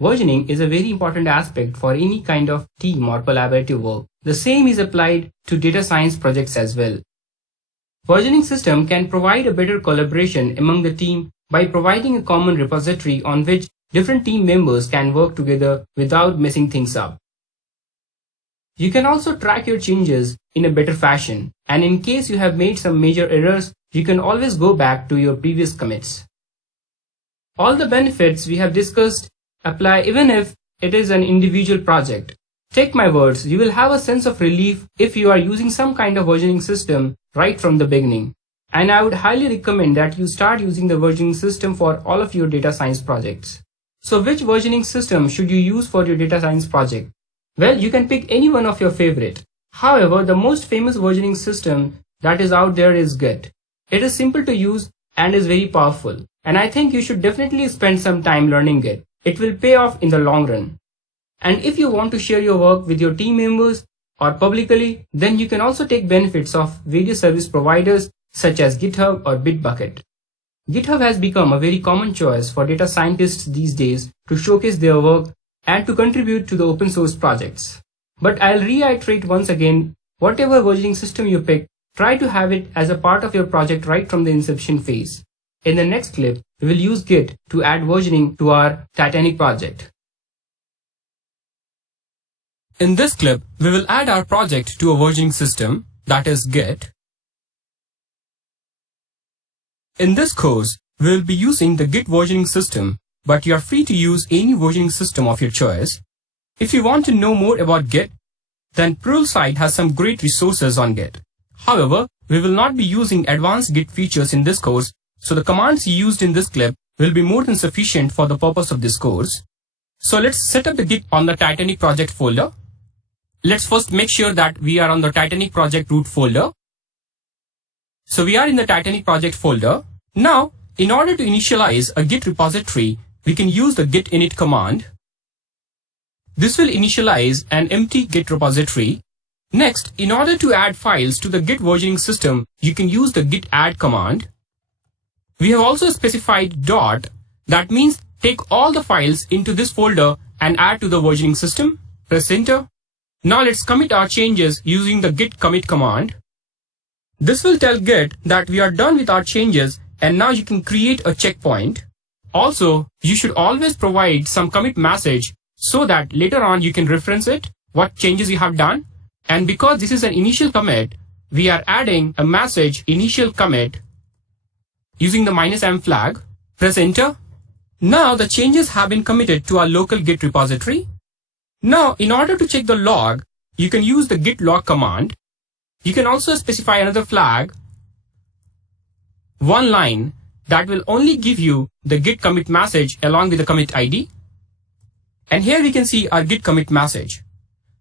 versioning is a very important aspect for any kind of team or collaborative work. The same is applied to data science projects as well. Versioning system can provide a better collaboration among the team by providing a common repository on which different team members can work together without messing things up. You can also track your changes in a better fashion, and in case you have made some major errors, you can always go back to your previous commits. All the benefits we have discussed apply even if it is an individual project. Take my words, you will have a sense of relief if you are using some kind of versioning system right from the beginning. And I would highly recommend that you start using the versioning system for all of your data science projects. So which versioning system should you use for your data science project? Well, you can pick any one of your favorite. However, the most famous versioning system that is out there is Git. It is simple to use and is very powerful. And I think you should definitely spend some time learning Git. It will pay off in the long run. And if you want to share your work with your team members or publicly, then you can also take benefits of various service providers such as GitHub or Bitbucket. GitHub has become a very common choice for data scientists these days to showcase their work and to contribute to the open source projects. But I'll reiterate once again, whatever versioning system you pick, try to have it as a part of your project right from the inception phase. In the next clip, we will use Git to add versioning to our Titanic project. In this clip, we will add our project to a versioning system, that is Git. In this course, we will be using the Git versioning system, but you are free to use any versioning system of your choice. If you want to know more about Git, then Prul site has some great resources on Git. However, we will not be using advanced Git features in this course, so the commands used in this clip will be more than sufficient for the purpose of this course. So let's set up the Git on the Titanic project folder. Let's first make sure that we are on the Titanic project root folder. So we are in the Titanic project folder. Now, in order to initialize a Git repository, we can use the git init command. This will initialize an empty Git repository. Next, in order to add files to the Git versioning system, you can use the git add command. We have also specified dot, that means take all the files into this folder and add to the versioning system. Press enter. Now let's commit our changes using the git commit command. This will tell Git that we are done with our changes and now you can create a checkpoint. Also, you should always provide some commit message so that later on you can reference it, what changes you have done. And because this is an initial commit, we are adding a message initial commit using the -m flag. Press enter. Now the changes have been committed to our local Git repository. Now, in order to check the log, you can use the git log command. You can also specify another flag, one line, that will only give you the git commit message along with the commit ID. And here we can see our git commit message.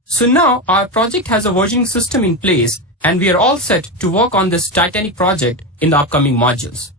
So now our project has a versioning system in place and we are all set to work on this Titanic project in the upcoming modules.